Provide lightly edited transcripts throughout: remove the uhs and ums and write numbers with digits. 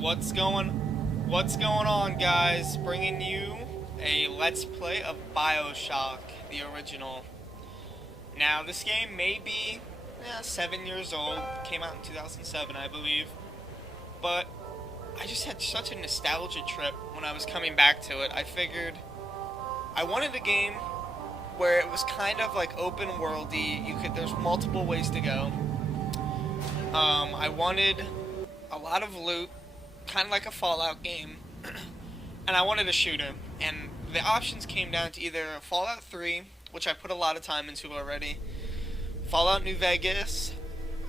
What's going on, guys? Bringing you a Let's Play of BioShock, the original. Now, this game may be 7 years old. Came out in 2007, I believe. But I just had such a nostalgia trip when I was coming back to it. I figured I wanted a game where it was kind of like open worldy. There's multiple ways to go. I wanted a lot of loot, kind of like a Fallout game, and I wanted a shooter. And the options came down to either Fallout 3, which I put a lot of time into already, Fallout New Vegas,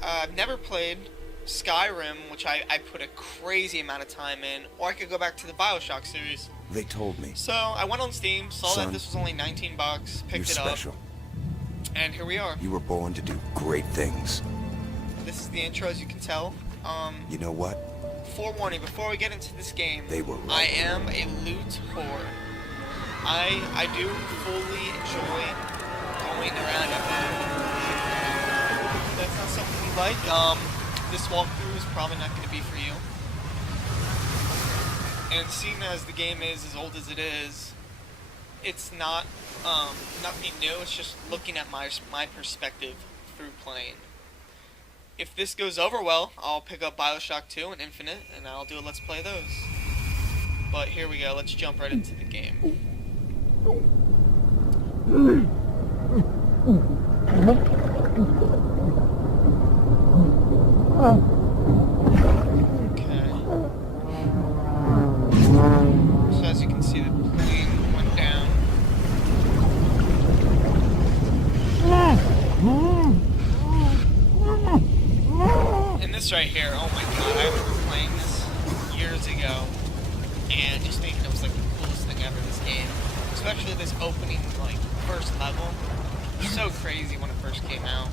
I've never played, Skyrim, which I put a crazy amount of time in, or I could go back to the BioShock series. They told me. So I went on Steam, saw that this was only 19 bucks, picked it up, special. And here we are. You were born to do great things. This is the intro, as you can tell. You know what? Forewarning, before we get into this game, They were right. I am a loot whore. I do fully enjoy going around if that's not something you like. This walkthrough is probably not going to be for you. And seeing as the game is as old as it is, it's not nothing new. It's just looking at my perspective through playing. If this goes over well, I'll pick up BioShock 2 and Infinite, and I'll do a Let's Play those. But here we go, let's jump right into the game. Okay. So as you can see, the plane went down. And this right here, oh my god, I remember playing this years ago and just thinking it was like the coolest thing ever, this game. Especially this opening, like, first level. It was so crazy when it first came out.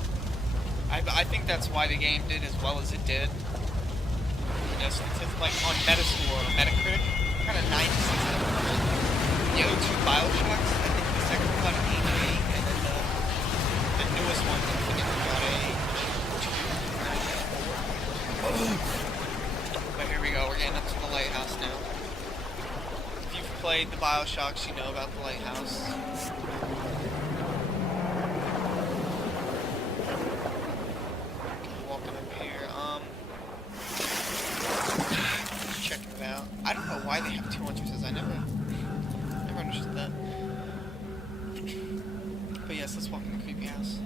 I think that's why the game did as well as it did. You know, like on Metascore or Metacritic, kind of 96 out of 100. The other two BioShocks, I think the second one got an 88, and then the newest one, Infinite, got a 294. But here we go, we're getting up to the lighthouse now. If you've played the BioShocks, you know about the lighthouse. Walking up here, just checking it out. I don't know why they have two entrances. I never understood that. But yes, let's walk in the creepy house.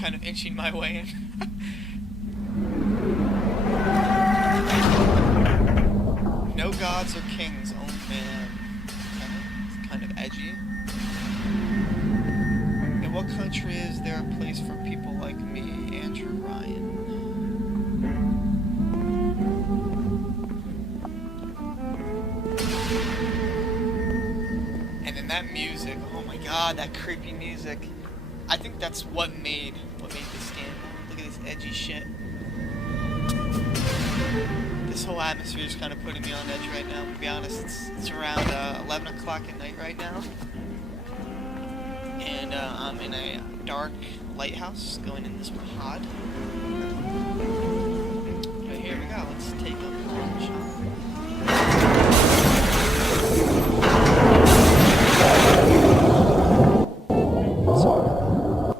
Kind of inching my way in. No gods or kings, oh man. It's kind of edgy. In what country is there a place for people like me, Andrew Ryan? And then that music, oh my god, that creepy music. I think that's what made this game. Look at this edgy shit. This whole atmosphere is kind of putting me on edge right now, to be honest. It's around 11 o'clock at night right now. And I'm in a dark lighthouse going in this pod. But here we go, let's take a plunge. Sorry.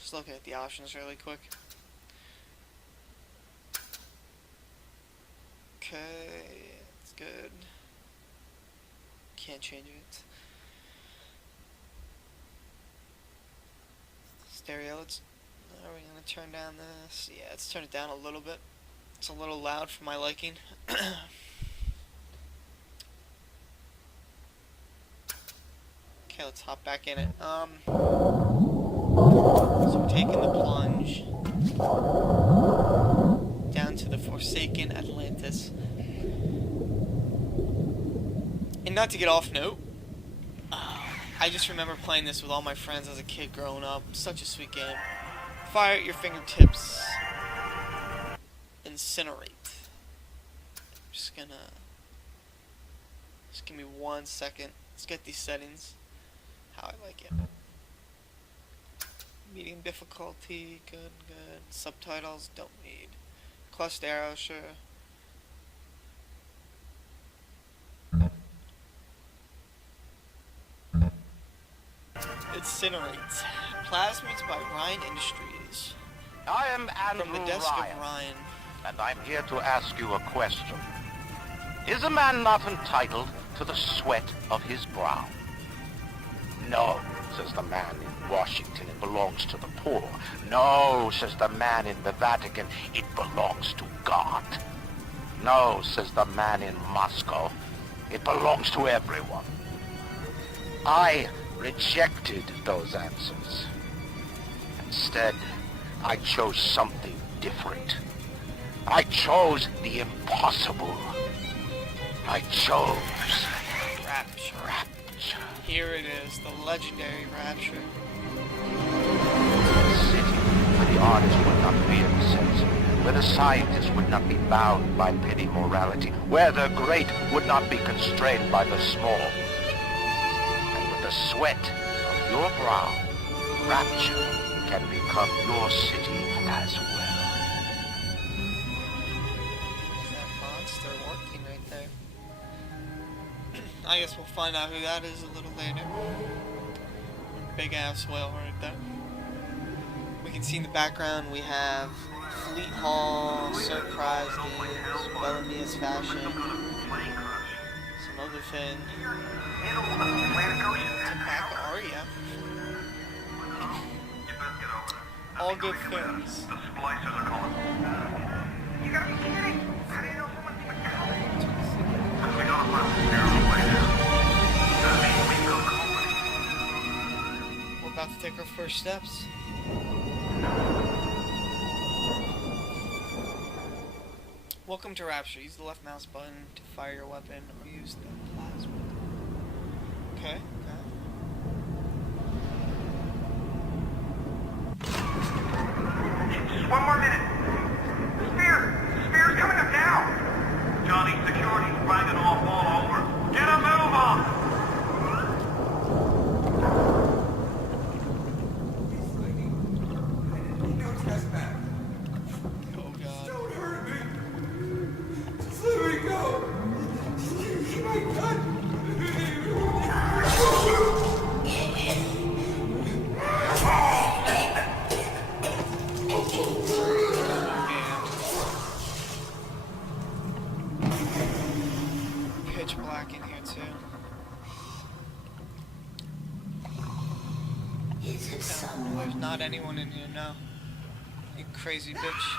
Just looking at the options really quick. Okay, that's good. Can't change it. Stereo, are we gonna turn down this? Yeah, let's turn it down a little bit. It's a little loud for my liking. Okay, let's hop back in it. So we're taking the plunge down to the forsaken Atlantis. And not to get off note, I just remember playing this with all my friends as a kid growing up. Such a sweet game. Fire at your fingertips. Incinerate. Just give me 1 second. Let's get these settings. How I like it. Medium difficulty, good. Subtitles, don't need. cluster arrow, sure. Incinerates. Plasmids by Ryan Industries. I am Andrew From the desk Ryan, of Ryan. and I'm here to ask you a question. Is a man not entitled to the sweat of his brow? No, says the man in Washington, it belongs to the poor. No, says the man in the Vatican, it belongs to God. No, says the man in Moscow, it belongs to everyone. I rejected those answers. Instead, I chose something different. I chose the impossible. I chose Rapture. Rapture. Here it is, the legendary Rapture. A city where the artist would not fear the censor, where the scientist would not be bound by petty morality, where the great would not be constrained by the small. And with the sweat of your brow, Rapture can become your city as well. That monster working right there. I guess we'll find out who that is a little later. Big ass whale right there. We can see in the background we have Fleet Hall, Surprise Games, Bellamy's Fashion, some other thing. Tobacco Aria. All good things. The splicers are calling. You gotta be kidding! How do you know someone's even coming? Because we gotta find the airplane now. That means we build company. We're about to take our first steps. Welcome to Rapture. Use the left mouse button to fire your weapon or use the plasma. Okay, okay. Just one more minute. The spear's coming up now. Johnny, security's banging off all over. Get a move on. Oh god. Don't hurt me. Just let me go. My God. And pitch black in here too. Is it someone? There's not anyone in here, no. You crazy bitch.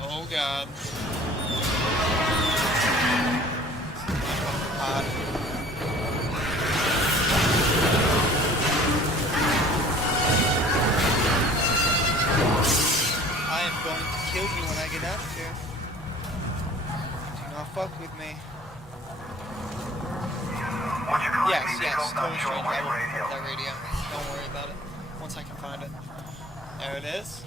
Oh god. God. I am going to kill you when I get out of here. Do not fuck with me. Yes, totally strange. I will put that radio. Don't worry about it. Once I can find it. There it is.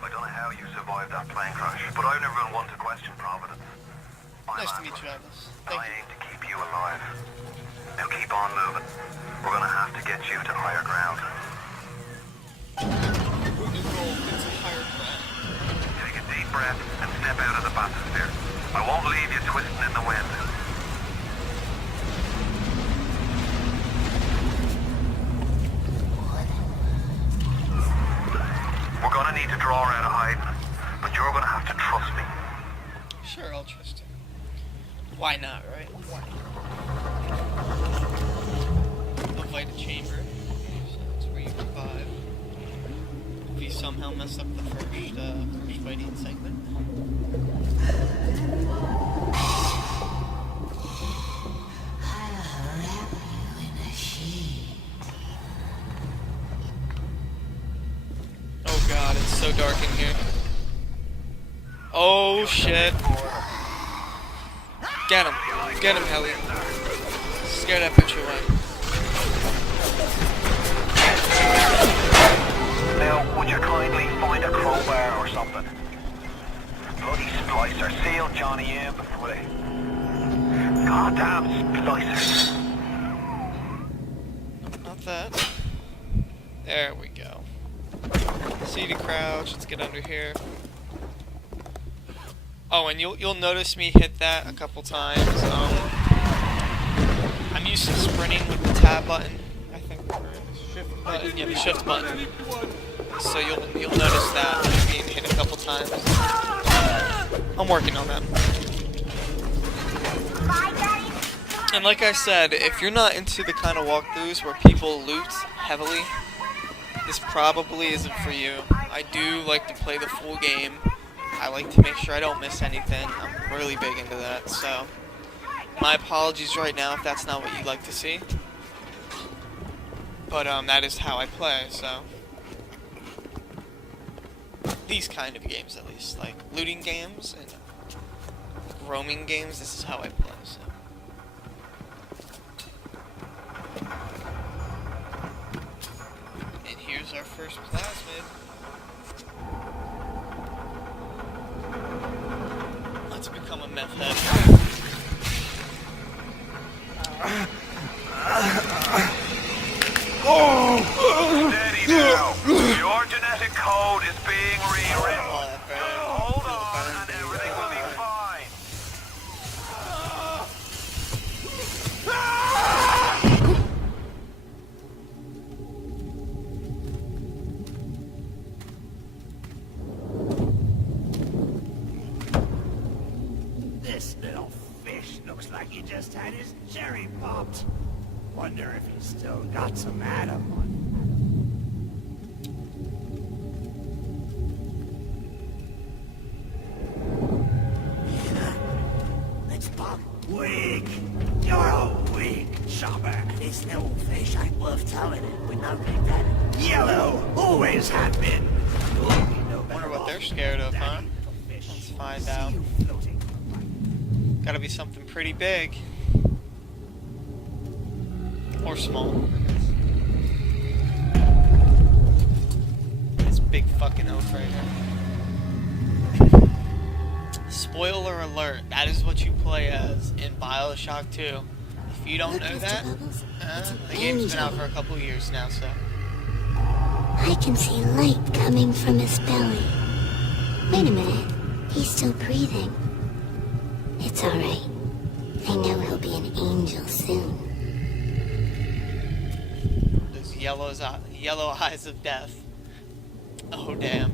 I don't know how you survived that plane crash, but I've never been one to question Providence. Nice to meet you, Atlas. Thank I you. aim to keep you alive. Now keep on moving. We're gonna have to get you to higher ground. New goal, it's a higher ground. Take a deep breath and step out of the bathysphere. I won't leave you twisting in the wind. We're gonna need to draw her out of hiding, but you're gonna have to trust me. Sure, I'll trust you. Why not, right? Why not? A Vita chamber. So that's where you revive. If you somehow mess up the first fighting segment. Oh god, it's so dark in here. Oh shit. Get him. Get him, Helly. Scare that bitch away. Now, would you kindly find a crowbar or something? Bloody splicer, seal Johnny in before they... Goddamn splicers. stop that. There we go. C to crouch. Let's get under here. Oh, and you'll notice me hit that a couple times. I'm used to sprinting with the tab button. I think or the shift button. Yeah, the shift button. So you'll notice that being hit a couple times. I'm working on that. And like I said, if you're not into the kind of walkthroughs where people loot heavily, this probably isn't for you. I do like to play the full game. I like to make sure I don't miss anything. I'm really big into that, so my apologies right now if that's not what you'd like to see. But that is how I play, so these kind of games at least, like looting games and roaming games, this is how I play, so. And here's our first plasmid. Let's become a meth head. Steady now. Your genetic code is being rewritten. Hold on, and everything will be fine. This little fish looks like he just had his cherry popped. Wonder if he's still got some Adam on him. Let's pop. Weak. You're a weak chopper. This little fish ain't worth telling it with no big that yellow always have been. Wonder what they're scared of, huh? Let's find out. Gotta be something pretty big. Or small. This big fucking oaf right here. Spoiler alert, that is what you play as in Bioshock 2. If you don't know that, the game's been out for a couple years now, so. I can see light coming from his belly. Wait a minute, he's still breathing. It's alright. I know he'll be an angel soon. Those yellow eyes of death. Oh damn.